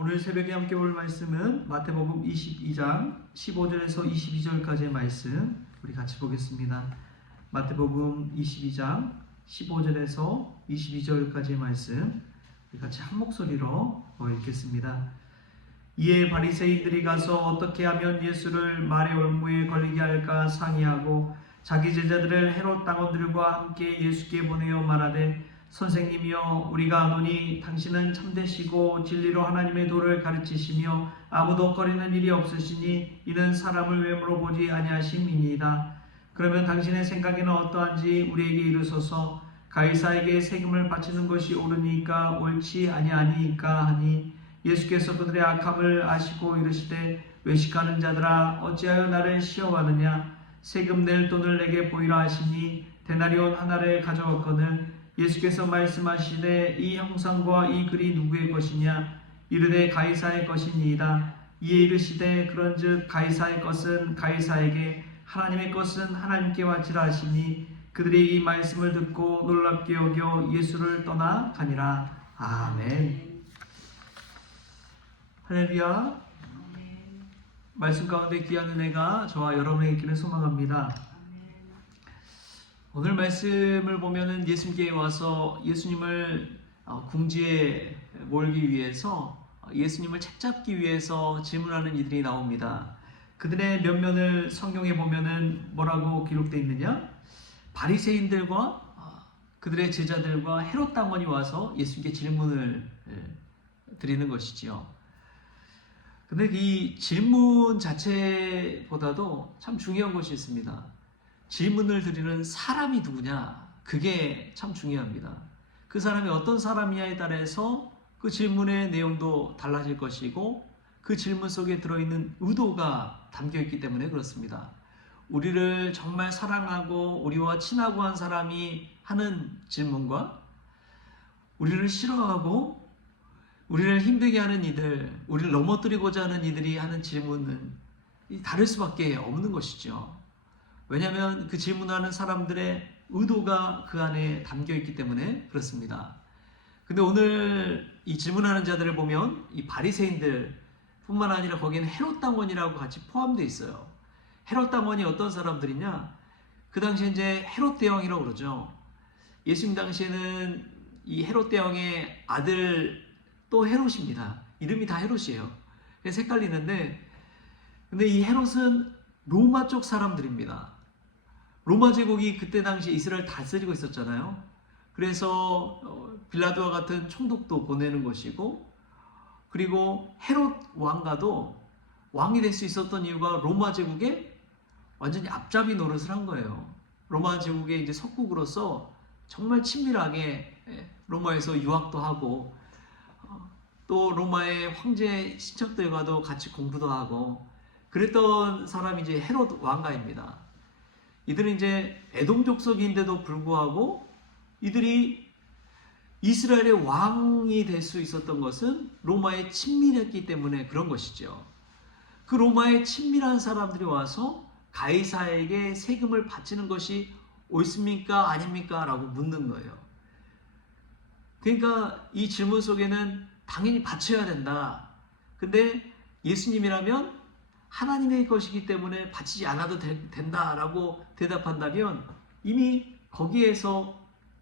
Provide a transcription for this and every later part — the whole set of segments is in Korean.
오늘 새벽에 함께 볼 말씀은 마태복음 22장 15절에서 22절까지의 말씀 우리 같이 보겠습니다. 마태복음 22장 15절에서 22절까지의 말씀 우리 같이 한 목소리로 읽겠습니다. 이에 바리새인들이 가서 어떻게 하면 예수를 말의 올무에 걸리게 할까 상의하고 자기 제자들을 헤롯 당원들과 함께 예수께 보내어 말하되 선생님이여 우리가 아노니 당신은 참되시고 진리로 하나님의 도를 가르치시며 아무도 꺼리는 일이 없으시니 이는 사람을 외모로 보지 아니하심이니이다. 그러면 당신의 생각에는 어떠한지 우리에게 이르소서. 가이사에게 세금을 바치는 것이 옳으니까 옳지 아니하니까 하니 예수께서 그들의 악함을 아시고 이르시되 외식하는 자들아 어찌하여 나를 시험하느냐. 세금 낼 돈을 내게 보이라 하시니 데나리온 하나를 가져왔거늘 예수께서 말씀하시되 이 형상과 이 글이 누구의 것이냐. 이르되 가이사의 것이니이다. 이에 이르시되 그런즉 가이사의 것은 가이사에게 하나님의 것은 하나님께 바치라 하시니 그들이 이 말씀을 듣고 놀랍게 여겨 예수를 떠나 가니라. 아멘. 할렐루야. 말씀 가운데 귀한 은혜가 저와 여러분에게 있기를 소망합니다. 오늘 말씀을 보면은 예수님께 와서 예수님을 궁지에 몰기 위해서 예수님을 책잡기 위해서 질문하는 이들이 나옵니다. 그들의 면면을 성경에 보면은 뭐라고 기록되어 있느냐? 바리새인들과 그들의 제자들과 헤롯 당원이 와서 예수님께 질문을 드리는 것이지요. 근데 이 질문 자체보다도 참 중요한 것이 있습니다. 질문을 드리는 사람이 누구냐? 그게 참 중요합니다. 그 사람이 어떤 사람이냐에 따라서 그 질문의 내용도 달라질 것이고 그 질문 속에 들어있는 의도가 담겨있기 때문에 그렇습니다. 우리를 정말 사랑하고 우리와 친하고 한 사람이 하는 질문과 우리를 싫어하고 우리를 힘들게 하는 이들, 우리를 넘어뜨리고자 하는 이들이 하는 질문은 다를 수밖에 없는 것이죠. 왜냐하면 그 질문하는 사람들의 의도가 그 안에 담겨있기 때문에 그렇습니다. 근데 오늘 이 질문하는 자들을 보면 이 바리새인들 뿐만 아니라 거기에는 헤롯 당원이라고 같이 포함되어 있어요. 헤롯 당원이 어떤 사람들이냐? 그 당시에 이제 헤롯 대왕이라고 그러죠. 예수님 당시에는 이 헤롯 대왕의 아들 또 헤롯입니다. 이름이 다 헤롯이에요. 그래서 헷갈리는데, 근데 이 헤롯은 로마 쪽 사람들입니다. 로마 제국이 그때 당시 이스라엘 다스리고 있었잖아요. 그래서 빌라도와 같은 총독도 보내는 것이고, 그리고 헤롯 왕가도 왕이 될 수 있었던 이유가 로마 제국에 완전히 앞잡이 노릇을 한 거예요. 로마 제국의 이제 석국으로서 정말 친밀하게 로마에서 유학도 하고 또 로마의 황제 친척들과도 같이 공부도 하고 그랬던 사람이 이제 헤롯 왕가입니다. 이들은 이제 에돔 족속인데도 불구하고 이들이 이스라엘의 왕이 될 수 있었던 것은 로마에 친밀했기 때문에 그런 것이죠. 그 로마에 친밀한 사람들이 와서 가이사에게 세금을 바치는 것이 옳습니까? 아닙니까? 라고 묻는 거예요. 그러니까 이 질문 속에는 당연히 바쳐야 된다. 근데 예수님이라면 하나님의 것이기 때문에 바치지 않아도 된다라고 대답한다면 이미 거기에서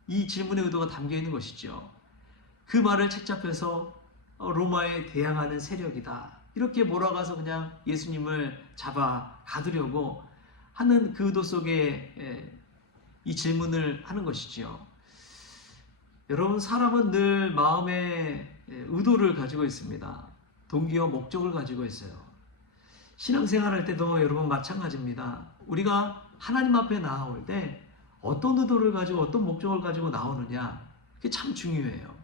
이 질문의 의도가 담겨 있는 것이죠. 그 말을 책잡혀서 로마에 대항하는 세력이다. 이렇게 몰아가서 그냥 예수님을 잡아 가두려고 하는 그 의도 속에 이 질문을 하는 것이지요. 여러분, 사람은 늘 마음에 의도를 가지고 있습니다. 동기와 목적을 가지고 있어요. 신앙생활 할 때도 여러분 마찬가지입니다. 우리가 하나님 앞에 나아올 때 어떤 의도를 가지고 어떤 목적을 가지고 나오느냐, 그게 참 중요해요.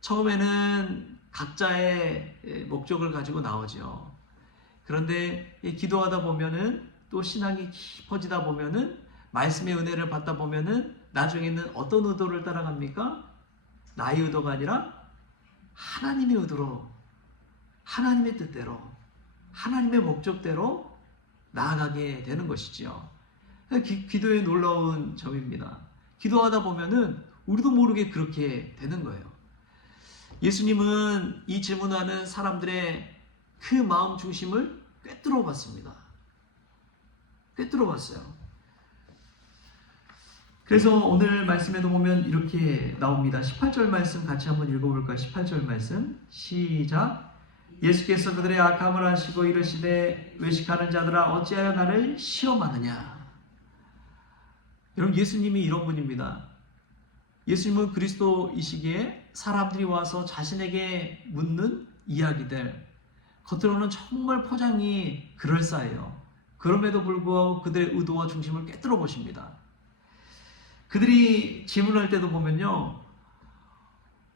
처음에는 각자의 목적을 가지고 나오죠. 그런데 기도하다 보면은 또 신앙이 깊어지다 보면은 말씀의 은혜를 받다 보면은 나중에는 어떤 의도를 따라갑니까? 나의 의도가 아니라 하나님의 의도로, 하나님의 뜻대로, 하나님의 목적대로 나아가게 되는 것이지요. 기도의 놀라운 점입니다. 기도하다 보면은 우리도 모르게 그렇게 되는 거예요. 예수님은 이 질문하는 사람들의 그 마음 중심을 꿰뚫어 봤습니다. 꿰뚫어 봤어요. 그래서 오늘 말씀에도 보면 이렇게 나옵니다. 18절 말씀 같이 한번 읽어볼까요? 18절 말씀 시작. 예수께서 그들의 악함을 아시고 이르시되 외식하는 자들아 어찌하여 나를 시험하느냐. 여러분, 예수님이 이런 분입니다. 예수님은 그리스도이시기에 사람들이 와서 자신에게 묻는 이야기들, 겉으로는 정말 포장이 그럴싸해요. 그럼에도 불구하고 그들의 의도와 중심을 꿰뚫어 보십니다. 그들이 질문할 때도 보면요,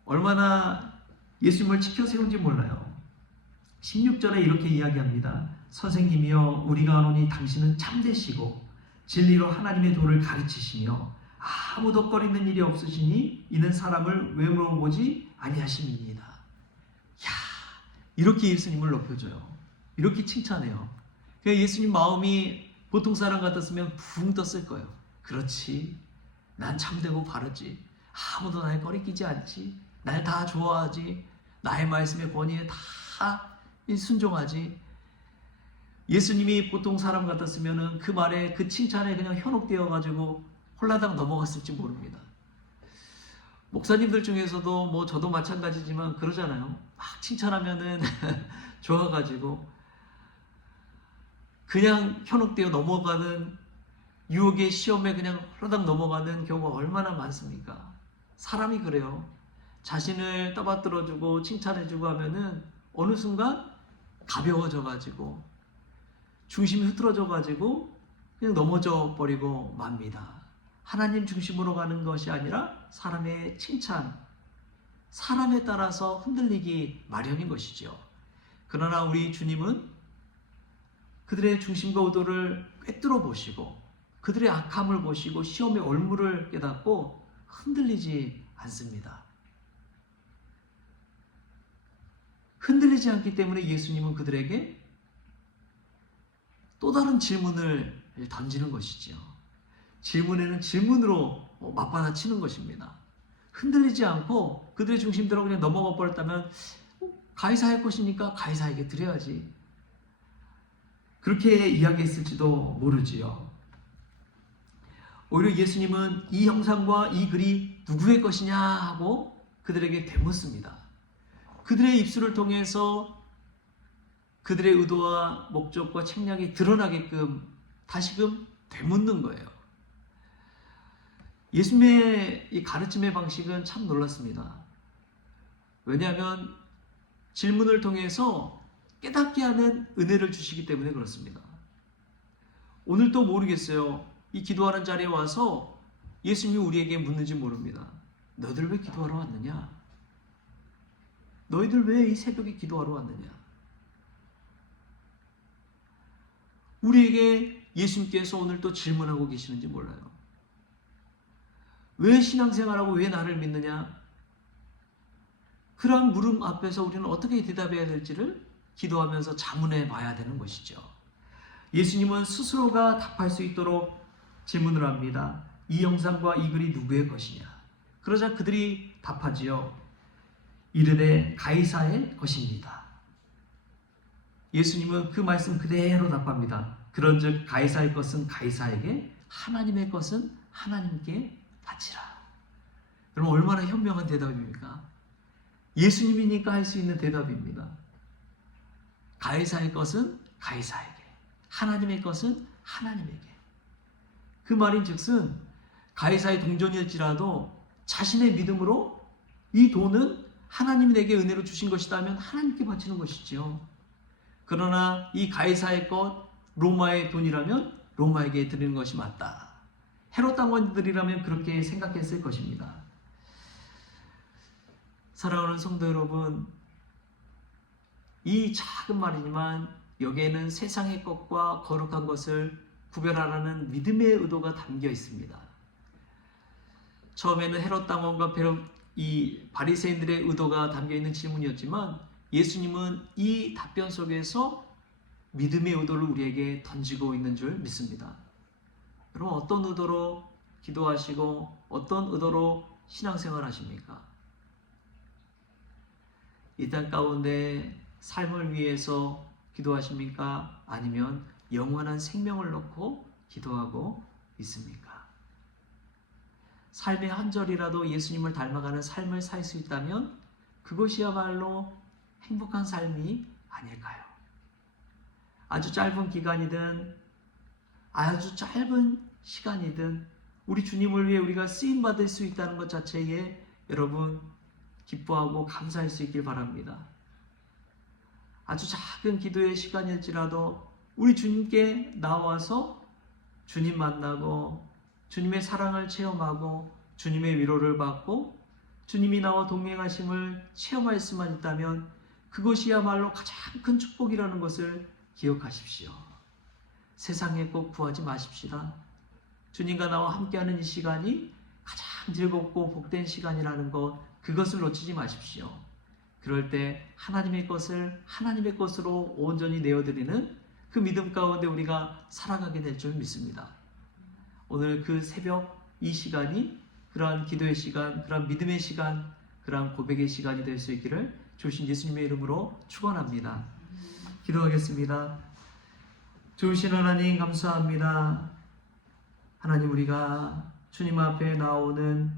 얼마나 예수님을 지켜 세운지 몰라요. 16절에 이렇게 이야기합니다. 선생님이여 우리가 아노니 당신은 참되시고 진리로 하나님의 도를 가르치시며 아무 덕거리는 일이 없으시니 이는 사람을 왜 물어보지 아니하심이니이다. 야, 이렇게 예수님을 높여줘요. 이렇게 칭찬해요. 예수님 마음이 보통 사람 같았으면 붕 떴을 거예요. 그렇지, 난 참되고 바르지. 아무도 날 꺼리끼지 않지. 날 다 좋아하지. 나의 말씀의 권위에 다 순종하지. 예수님이 보통 사람 같았으면 그 말에, 그 칭찬에 그냥 현혹되어 가지고 홀라당 넘어갔을지 모릅니다. 목사님들 중에서도 뭐 저도 마찬가지지만 그러잖아요. 막 칭찬하면은 좋아가지고 그냥 현혹되어 넘어가는, 유혹의 시험에 그냥 홀라당 넘어가는 경우가 얼마나 많습니까? 사람이 그래요. 자신을 떠받들어주고 칭찬해주고 하면은 어느 순간 가벼워져가지고 중심이 흐트러져가지고 그냥 넘어져 버리고 맙니다. 하나님 중심으로 가는 것이 아니라 사람의 칭찬, 사람에 따라서 흔들리기 마련인 것이죠. 그러나 우리 주님은 그들의 중심과 의도를 꿰뚫어 보시고 그들의 악함을 보시고 시험의 올무를 깨닫고 흔들리지 않습니다. 흔들리지 않기 때문에 예수님은 그들에게 또 다른 질문을 던지는 것이죠. 질문에는 질문으로 맞받아치는 것입니다. 흔들리지 않고 그들의 중심대로 그냥 넘어가 버렸다면 가이사의 것이니까 가이사에게 드려야지, 그렇게 이야기했을지도 모르지요. 오히려 예수님은 이 형상과 이 글이 누구의 것이냐 하고 그들에게 되묻습니다. 그들의 입술을 통해서 그들의 의도와 목적과 책략이 드러나게끔 다시금 되묻는 거예요. 예수님의 이 가르침의 방식은 참 놀랐습니다. 왜냐하면 질문을 통해서 깨닫게 하는 은혜를 주시기 때문에 그렇습니다. 오늘도 모르겠어요. 이 기도하는 자리에 와서 예수님이 우리에게 묻는지 모릅니다. 너희들 왜 기도하러 왔느냐? 너희들 왜 이 새벽에 기도하러 왔느냐? 우리에게 예수님께서 오늘 또 질문하고 계시는지 몰라요. 왜 신앙생활하고 왜 나를 믿느냐? 그러한 물음 앞에서 우리는 어떻게 대답해야 될지를 기도하면서 자문해 봐야 되는 것이죠. 예수님은 스스로가 답할 수 있도록 질문을 합니다. 이 형상과 이 글이 누구의 것이냐? 그러자 그들이 답하지요. 이르되 가이사의 것입니다. 예수님은 그 말씀 그대로 답합니다. 그런즉 가이사의 것은 가이사에게, 하나님의 것은 하나님께 바치라. 여러분, 얼마나 현명한 대답입니까? 예수님이니까 할 수 있는 대답입니다. 가이사의 것은 가이사에게, 하나님의 것은 하나님에게. 그 말인즉슨 가이사의 동전일지라도 자신의 믿음으로 이 돈은 하나님이 내게 은혜로 주신 것이다면 하나님께 바치는 것이지요. 그러나 이 가이사의 것, 로마의 돈이라면 로마에게 드리는 것이 맞다. 헤롯 당원들이라면 그렇게 생각했을 것입니다. 사랑하는 성도 여러분, 이 작은 말이지만 여기에는 세상의 것과 거룩한 것을 구별하라는 믿음의 의도가 담겨 있습니다. 처음에는 헤롯 당원과 이 바리새인들의 의도가 담겨 있는 질문이었지만 예수님은 이 답변 속에서 믿음의 의도를 우리에게 던지고 있는 줄 믿습니다. 여러분, 어떤 의도로 기도하시고 어떤 의도로 신앙생활 하십니까? 이 땅 가운데 삶을 위해서 기도하십니까? 아니면 영원한 생명을 놓고 기도하고 있습니까? 삶의 한 절이라도 예수님을 닮아가는 삶을 살 수 있다면 그것이야말로 행복한 삶이 아닐까요? 아주 짧은 기간이든 아주 짧은 시간이든 우리 주님을 위해 우리가 쓰임받을 수 있다는 것 자체에 여러분 기뻐하고 감사할 수 있길 바랍니다. 아주 작은 기도의 시간일지라도 우리 주님께 나와서 주님 만나고 주님의 사랑을 체험하고 주님의 위로를 받고 주님이 나와 동행하심을 체험할 수만 있다면 그것이야말로 가장 큰 축복이라는 것을 기억하십시오. 세상에 꼭 구하지 마십시다. 주님과 나와 함께하는 이 시간이 가장 즐겁고 복된 시간이라는 것, 그것을 놓치지 마십시오. 그럴 때 하나님의 것을 하나님의 것으로 온전히 내어드리는 그 믿음 가운데 우리가 살아가게 될 줄 믿습니다. 오늘 그 새벽 이 시간이 그러한 기도의 시간, 그러한 믿음의 시간, 그러한 고백의 시간이 될 수 있기를 주신 예수님의 이름으로 축원합니다. 기도하겠습니다. 좋으신 하나님 감사합니다. 하나님, 우리가 주님 앞에 나오는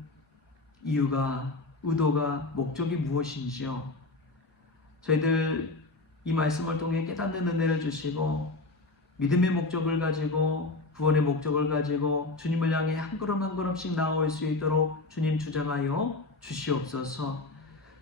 이유가, 의도가, 목적이 무엇인지요? 저희들 이 말씀을 통해 깨닫는 은혜를 주시고 믿음의 목적을 가지고 구원의 목적을 가지고 주님을 향해 한 걸음 한 걸음씩 나아올 수 있도록 주님 주장하여 주시옵소서.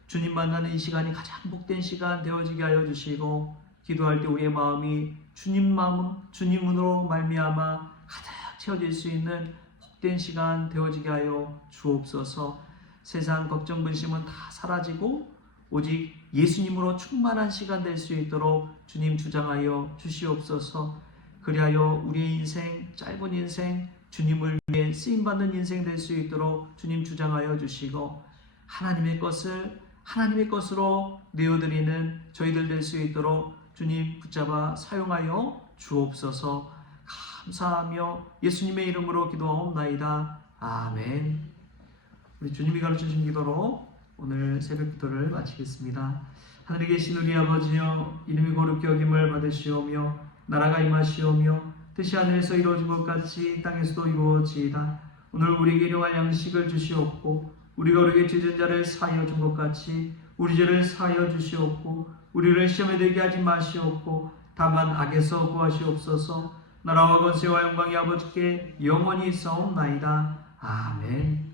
주님 만나는 이 시간이 가장 복된 시간 되어지게 하여 주시고 기도할 때 우리의 마음이 주님으로 말미암아 가득 채워질 수 있는 복된 시간 되어지게 하여 주옵소서. 세상 걱정 근심은 다 사라지고 오직 예수님으로 충만한 시간 될 수 있도록 주님 주장하여 주시옵소서. 그리하여 우리의 인생, 짧은 인생, 주님을 위해 쓰임받는 인생 될 수 있도록 주님 주장하여 주시고 하나님의 것으로 내어드리는 저희들 될 수 있도록 주님 붙잡아 사용하여 주옵소서. 감사하며 예수님의 이름으로 기도하옵나이다. 아멘. 우리 주님이 가르쳐주신 기도로 오늘 새벽 기도를 마치겠습니다. 하늘에 계신 우리 아버지여, 이름이 거룩히 여김을 받으시오며 나라가 임하시오며 뜻이 하늘에서 이루어진 것 같이 땅에서도 이루어지이다. 오늘 우리에게 일용할 양식을 주시옵고 우리가 우리에게 죄진 자를 사하여 준 것 같이 우리 죄를 사하여 주시옵고 우리를 시험에 들게 하지 마시옵고 다만 악에서 구하시옵소서. 나라와 권세와 영광이 아버지께 영원히 있사옵나이다. 아멘.